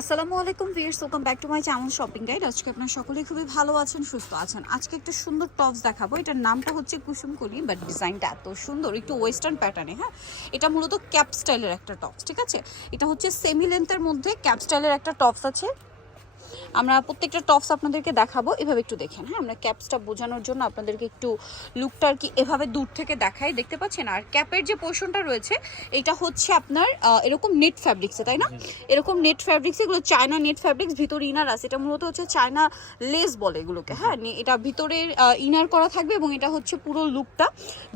আসসালামু আলাইকুম viewers welcome back to my channel shopping guide আজকে আপনার সকলে খুবই ভালো আছেন, সুস্থ আছেন। আজকে একটা সুন্দর টপস দেখাবো। এটার নামটা হচ্ছে কুসুম কলি বাট ডিজাইনটা এত সুন্দর, একটু ওয়েস্টার্ন প্যাটার্নে হ্যাঁ? এটা মূলত ক্যাপ স্টাইলের একটা টপস ঠিক আছে? এটা হচ্ছে সেমি লেন্থের মধ্যে ক্যাপ স্টাইলের একটা টপস আছে। আমরা প্রত্যেকটা টপস আপনাদেরকে দেখাবো, এভাবে একটু দেখেন হ্যাঁ? আমরা ক্যাপসটা বোঝানোর জন্য আপনাদেরকে একটু লুকটা আর কি এভাবে দূর থেকে দেখাই, দেখতে পাচ্ছেন? আর ক্যাপের যে পোর্শনটা রয়েছে, এটা হচ্ছে আপনার এরকম নেট ফ্যাব্রিক্সে তাই না? এরকম নেট ফ্যাব্রিক্স এগুলো চায়না নেট ফ্যাব্রিক্স ভিতরে ইনার আছে। এটা মূলত হচ্ছে চায়না লেস বলে এগুলোকে হ্যাঁ? এটা ভিতরের ইনার করা থাকবে এবং এটা হচ্ছে পুরো লুকটা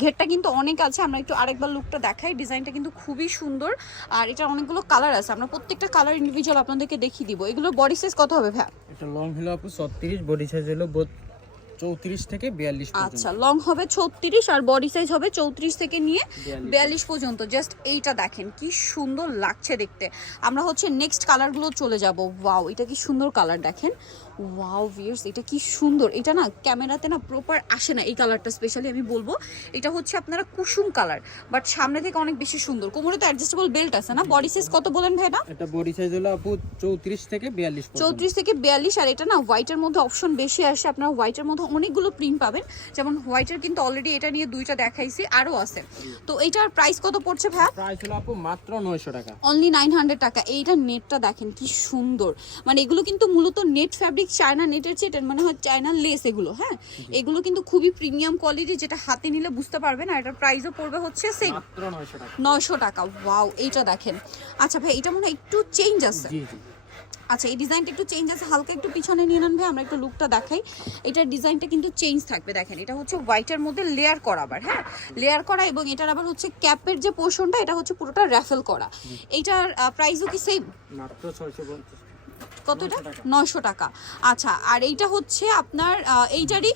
ঘেরটা কিন্তু অনেক আছে, আমরা একটু আরেকবার লুকটা দেখাই। ডিজাইনটা কিন্তু খুবই সুন্দর। আর এটা অনেকগুলো কালার আছে। আমরা প্রত্যেকটা কালার ইন্ডিভিজুয়াল আপনাদেরকে দেখিয়ে দিব। এগুলোর বডি সাইজ কত হবে ভাই এটা লং হলো আপু ছত্রিশ বডি সাইজ হলো চৌত্রিশ থেকে বিয়াল্লিশ আচ্ছা লং হবে ছত্রিশ আর বডি সাইজ হবে চৌত্রিশ থেকে নিয়ে 42 বিয়াল্লিশ পর্যন্ত। জাস্ট এইটা দেখেন কি সুন্দর লাগছে দেখতে। আমরা হচ্ছে নেক্সট কালারগুলো চলে যাব। ওয়াও এটা কি সুন্দর কালার দেখেন। ওয়াও ভিয়ার্স এটা কি সুন্দর। এটা না ক্যামেরাতে না প্রপার আসে না এই কালারটা স্পেশালি আমি বলব। এটা হচ্ছে আপনারা কুসুম কালার বাট সামনে থেকে অনেক বেশি সুন্দর। কোমরে তো অ্যাডজাস্টেবল বেল্ট আছে না? বডি সাইজ কত বলেন ভাই না এটা বডি সাইজ হলো আপু চৌত্রিশ থেকে বিয়াল্লিশ চৌত্রিশ থেকে বিয়াল্লিশ আর এটা না হোয়াইটের মধ্যে অপশন বেশি আসে। আপনারা হোয়াইটের মধ্যে অনেকগুলো প্রিন্ট পাবেন। যেমন হোয়াইটের কিন্তু অলরেডি এটা নিয়ে দুইটা দেখাইছি আরও আছে। তো এইটার প্রাইস কত পড়ছে ভাই প্রাইস হলো আপু মাত্র নয়শো টাকা। অনলি নাইন হান্ড্রেড টাকা। এইটা নেটটা দেখেন কি সুন্দর। মানে এগুলো কিন্তু মূলত নেট ফ্যাব্রিক চায়না নেটের চেয়ে এটা মনে হয় চায়না লেস এগুলো হ্যাঁ? এগুলো কিন্তু খুবই প্রিমিয়াম কোয়ালিটি যেটা হাতে নিলে বুঝতে পারবেন। আর এটার প্রাইসও পড়বে হচ্ছে সেম মাত্র নয়শো টাকা। নয়শো টাকা। ওয়াও এইটা দেখেন। আচ্ছা ভাই এটা মনে হয় একটু চেঞ্জ আছে। জি জি। আচ্ছা এই ডিজাইনটা একটু চেঞ্জ আছে হালকা একটু পিছনে নিয়ে নেন ভাই আমরা একটু লুকটা দেখাই। এটার ডিজাইনটা কিন্তু চেঞ্জ থাকবে দেখেন এটা হচ্ছে হোয়াইটের মধ্যে লেয়ার করা আবার হ্যাঁ? লেয়ার করা এবং এটার আবার হচ্ছে ক্যাপের যে পোর্শনটা এটা হচ্ছে পুরোটা র্যাফেল করা। এইটার প্রাইসও কি সেম মাত্র ছয়শো কতটা? 900 টাকা। নয়শো টাকা। আচ্ছা আর এইটা হচ্ছে আপনার এইটারই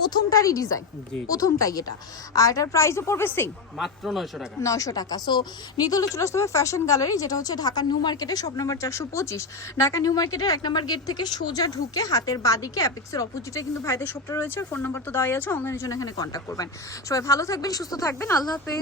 প্রথমটারই ডিজাইন প্রথমটাই এটা। আর এটার প্রাইসও পড়বে সেম মাত্র নয়শো টাকা। নয়শো টাকা। সো নিতলে চলে আসতে হবে ফ্যাশন গ্যালারি যেটা হচ্ছে ঢাকা নিউ মার্কেটে শপ নাম্বার চারশো পঁচিশ। ঢাকা নিউ মার্কেটের এক নম্বর গেট থেকে সোজা ঢুকে হাতের বাদিকে অ্যাপেক্সের অপোজিটে কিন্তু ভাইদের শপটা রয়েছে। ফোন নাম্বার তো দেওয়াই আছে অনলাইনের জন্য এখানে কন্ট্যাক্ট করবেন। সবাই ভালো থাকবেন সুস্থ থাকবেন। আল্লাহ হাফেজ।